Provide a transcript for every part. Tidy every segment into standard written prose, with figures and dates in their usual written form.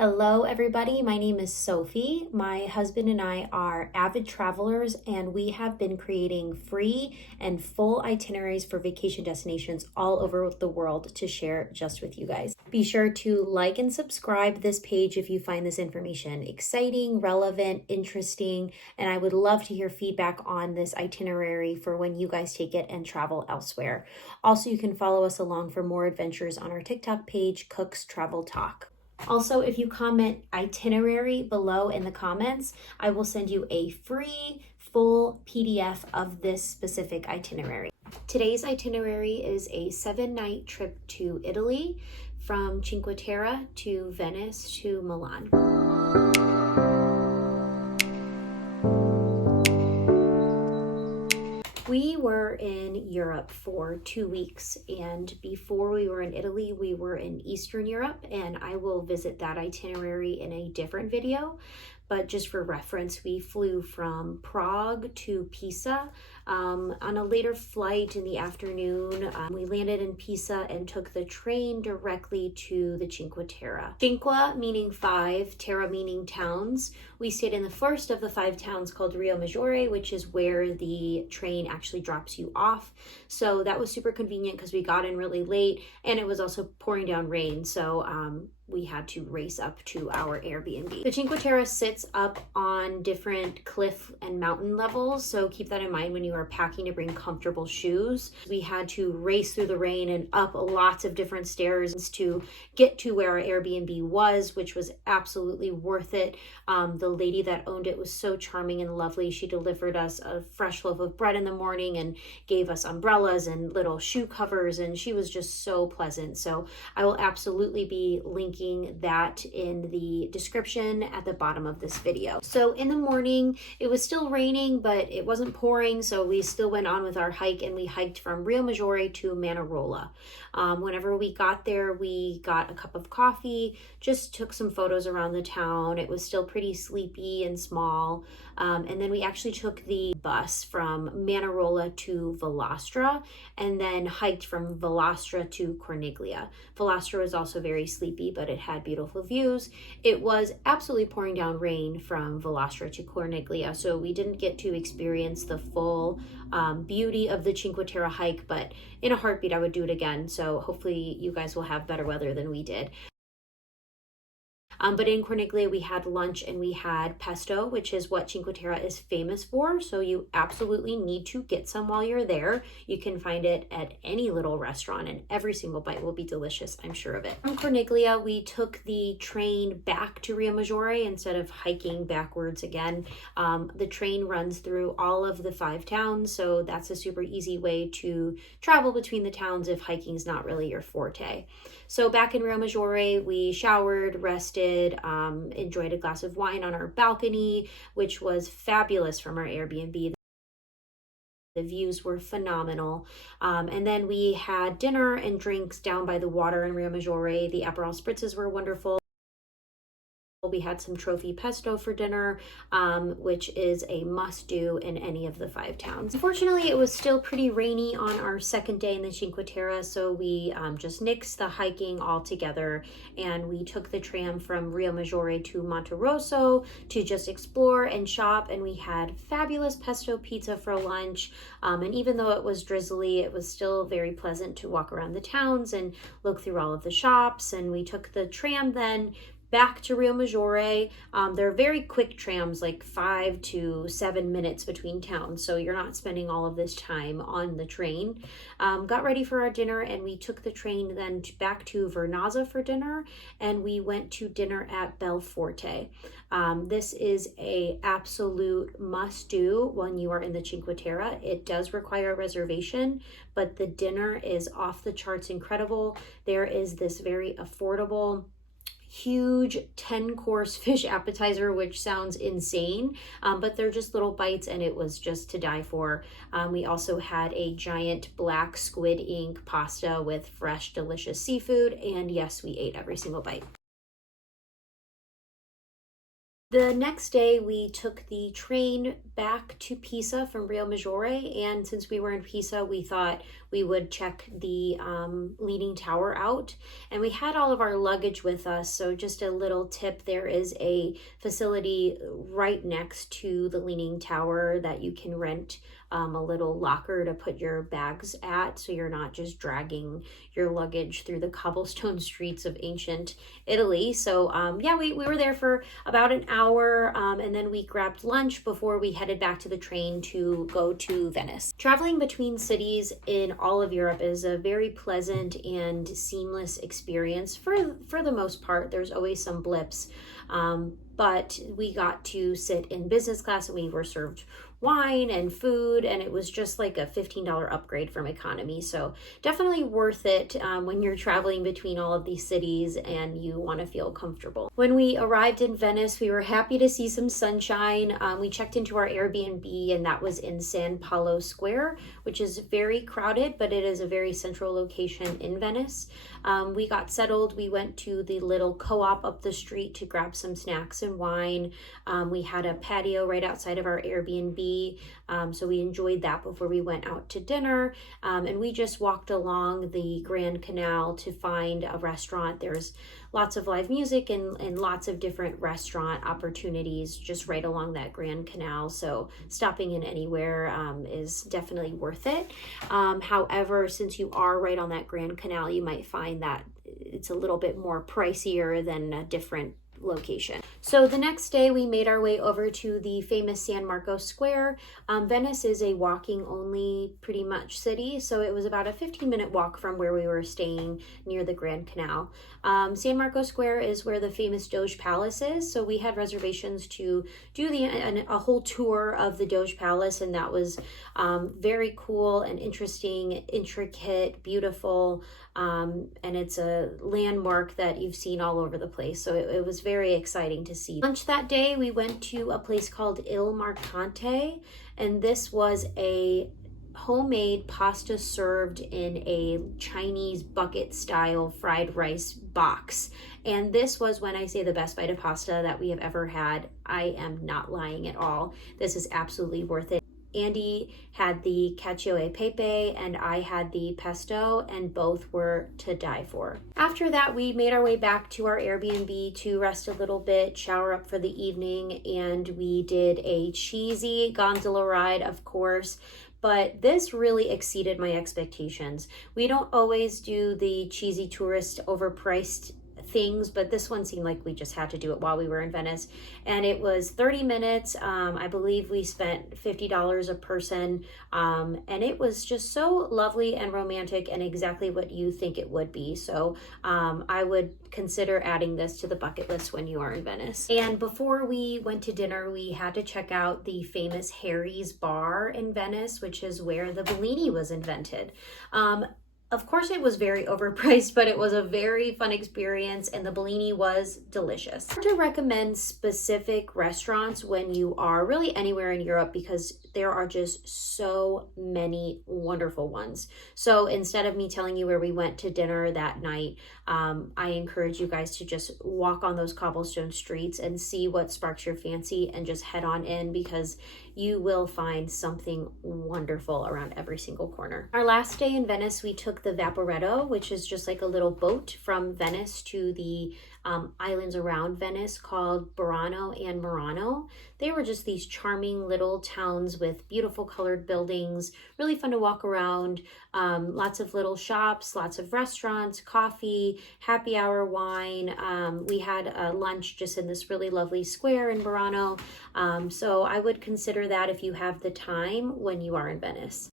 Hello, everybody. My name is Sophie. My husband and I are avid travelers, and we have been creating free and full itineraries for vacation destinations all over the world to share just with you guys. Be sure to like and subscribe this page if you find this information exciting, relevant, interesting, and I would love to hear feedback on this itinerary for when you guys take it and travel elsewhere. Also, you can follow us along for more adventures on our TikTok page, Cooks Travel Talk. Also, if you comment itinerary below in the comments, I will send you a free full PDF of this specific itinerary. Today's itinerary is a 7-night trip to Italy from Cinque Terre to Venice to Milan. We were in Europe for 2 weeks, and before we were in Italy, we were in Eastern Europe, and I will visit that itinerary in a different video. But just for reference, we flew from Prague to Pisa on a later flight in the afternoon. We landed in Pisa and took the train directly to the Cinque Terre. Cinque meaning 5, Terre meaning towns. We stayed in the first of the 5 towns called Rio Maggiore, which is where the train actually drops you off. So that was super convenient because we got in really late, and it was also pouring down rain. So we had to race up to our Airbnb. The Cinque Terre sits up on different cliff and mountain levels, so keep that in mind when you are packing to bring comfortable shoes. We had to race through the rain and up lots of different stairs to get to where our Airbnb was, which was absolutely worth it. The lady that owned it was so charming and lovely. She delivered us a fresh loaf of bread in the morning and gave us umbrellas and little shoe covers, and she was just so pleasant. So I will absolutely be linking that in the description at the bottom of this video. So in the morning, it was still raining, but it wasn't pouring, so we still went on with our hike, and we hiked from Rio Maggiore to Manarola. Whenever we got there, we got a cup of coffee, just took some photos around the town. It was still pretty sleepy and small. And then we actually took the bus from Manarola to Vallastra, and then hiked from Vallastra to Corniglia. Vallastra was also very sleepy, but it had beautiful views. It was absolutely pouring down rain from Vallastra to Corniglia, so we didn't get to experience the full beauty of the Cinque Terre hike, but in a heartbeat, I would do it again. So hopefully you guys will have better weather than we did. But in Corniglia, we had lunch and we had pesto, which is what Cinque Terre is famous for. So you absolutely need to get some while you're there. You can find it at any little restaurant, and every single bite will be delicious, I'm sure of it. From Corniglia, we took the train back to Rio Maggiore instead of hiking backwards again. The train runs through all of the 5 towns, so that's a super easy way to travel between the towns if hiking is not really your forte. So back in Rio Maggiore, we showered, rested, enjoyed a glass of wine on our balcony, which was fabulous from our Airbnb. The views were phenomenal. And then we had dinner and drinks down by the water in Rio Maggiore. The Aperol spritzes were wonderful. We had some trophy pesto for dinner, which is a must-do in any of the 5 towns. Unfortunately, it was still pretty rainy on our second day in the Cinque Terre, so we just nixed the hiking altogether, and we took the tram from Rio Maggiore to Monterosso to just explore and shop, and we had fabulous pesto pizza for lunch. And even though it was drizzly, it was still very pleasant to walk around the towns and look through all of the shops. And we took the tram then back to Rio Maggiore. They're very quick trams, like 5 to 7 minutes between towns, so you're not spending all of this time on the train. Got ready for our dinner, and we took the train then back to Vernazza for dinner, and we went to dinner at Belforte. This is a absolute must-do when you are in the Cinque Terre. It does require a reservation, but the dinner is off the charts incredible. There is this very affordable huge 10-course fish appetizer, which sounds insane, but they're just little bites, and it was just to die for. We also had a giant black squid ink pasta with fresh, delicious seafood, and yes, we ate every single bite. The next day, we took the train back to Pisa from Rio Maggiore, and since we were in Pisa, we thought we would check the Leaning Tower out. And we had all of our luggage with us, so just a little tip, there is a facility right next to the Leaning Tower that you can rent a little locker to put your bags at, so you're not just dragging your luggage through the cobblestone streets of ancient Italy. So yeah, we were there for about an hour, and then we grabbed lunch before we headed back to the train to go to Venice. Traveling between cities in all of Europe is a very pleasant and seamless experience for the most part. There's always some blips, but we got to sit in business class and we were served wine and food, and it was just like a $15 upgrade from economy. So definitely worth it when you're traveling between all of these cities and you want to feel comfortable. When we arrived in Venice, we were happy to see some sunshine. We checked into our Airbnb, and that was in San Paolo Square, which is very crowded, but it is a very central location in Venice. We got settled. We went to the little co-op up the street to grab some snacks and wine. We had a patio right outside of our Airbnb, so we enjoyed that before we went out to dinner. And we just walked along the Grand Canal to find a restaurant. There's lots of live music and lots of different restaurant opportunities just right along that Grand Canal. So stopping in anywhere is definitely worth it. However, since you are right on that Grand Canal, you might find that it's a little bit more pricier than a different location. So the next day we made our way over to the famous San Marco Square. Venice is a walking only pretty much city, so it was about a 15-minute walk from where we were staying near the Grand Canal. San Marco Square is where the famous Doge Palace is, so we had reservations to do a whole tour of the Doge Palace, and that was very cool and interesting, intricate, beautiful, and it's a landmark that you've seen all over the place, so it was very exciting to see. Lunch that day, we went to a place called Il Marcante, and this was a homemade pasta served in a Chinese bucket style fried rice box. And this was, when I say the best bite of pasta that we have ever had, I am not lying at all. This is absolutely worth it. Andy had the cacio e pepe and I had the pesto, and both were to die for. After that, we made our way back to our Airbnb to rest a little bit, shower up for the evening, and we did a cheesy gondola ride, of course. But this really exceeded my expectations. We don't always do the cheesy tourist overpriced things, but this one seemed like we just had to do it while we were in Venice. And it was 30 minutes. I believe we spent $50 a person. And it was just so lovely and romantic and exactly what you think it would be. So I would consider adding this to the bucket list when you are in Venice. And before we went to dinner, we had to check out the famous Harry's Bar in Venice, which is where the Bellini was invented. Of course, it was very overpriced, but it was a very fun experience, and the Bellini was delicious. I want to recommend specific restaurants when you are really anywhere in Europe, because there are just so many wonderful ones. So instead of me telling you where we went to dinner that night, I encourage you guys to just walk on those cobblestone streets and see what sparks your fancy and just head on in, because you will find something wonderful around every single corner. Our last day in Venice, we took the Vaporetto, which is just like a little boat from Venice to the islands around Venice called Burano and Murano. They were just these charming little towns with beautiful colored buildings, really fun to walk around, lots of little shops, lots of restaurants, coffee, happy hour wine. We had lunch just in this really lovely square in Burano. So I would consider that if you have the time when you are in Venice.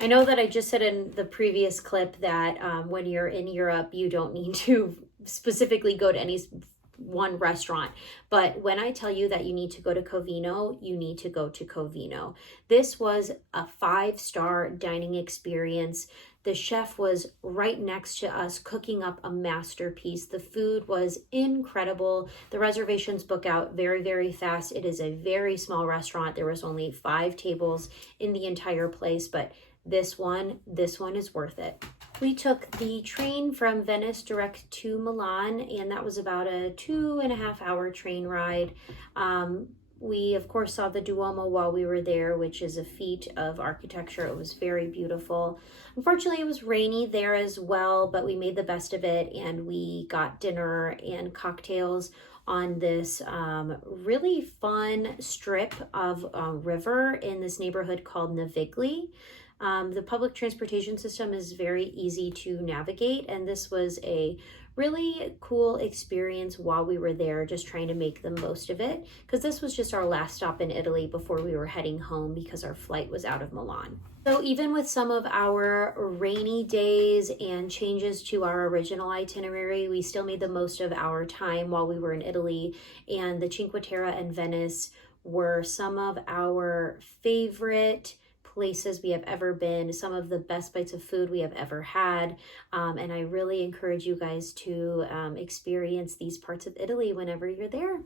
I know that I just said in the previous clip that when you're in Europe, you don't need to specifically go to any one restaurant. But when I tell you that you need to go to Covino, you need to go to Covino. This was a 5-star dining experience. The chef was right next to us cooking up a masterpiece. The food was incredible. The reservations book out very, very fast. It is a very small restaurant. There was only 5 tables in the entire place, but this one is worth it. We took the train from Venice direct to Milan, and that was about a 2.5 hour train ride. We, of course, saw the Duomo while we were there, which is a feat of architecture. It was very beautiful. Unfortunately, it was rainy there as well, but we made the best of it, and we got dinner and cocktails on this really fun strip of river in this neighborhood called Navigli. The public transportation system is very easy to navigate, and this was a really cool experience while we were there, just trying to make the most of it, because this was just our last stop in Italy before we were heading home because our flight was out of Milan. So even with some of our rainy days and changes to our original itinerary, we still made the most of our time while we were in Italy, and the Cinque Terre and Venice were some of our favorite places we have ever been, some of the best bites of food we have ever had, and I really encourage you guys to experience these parts of Italy whenever you're there.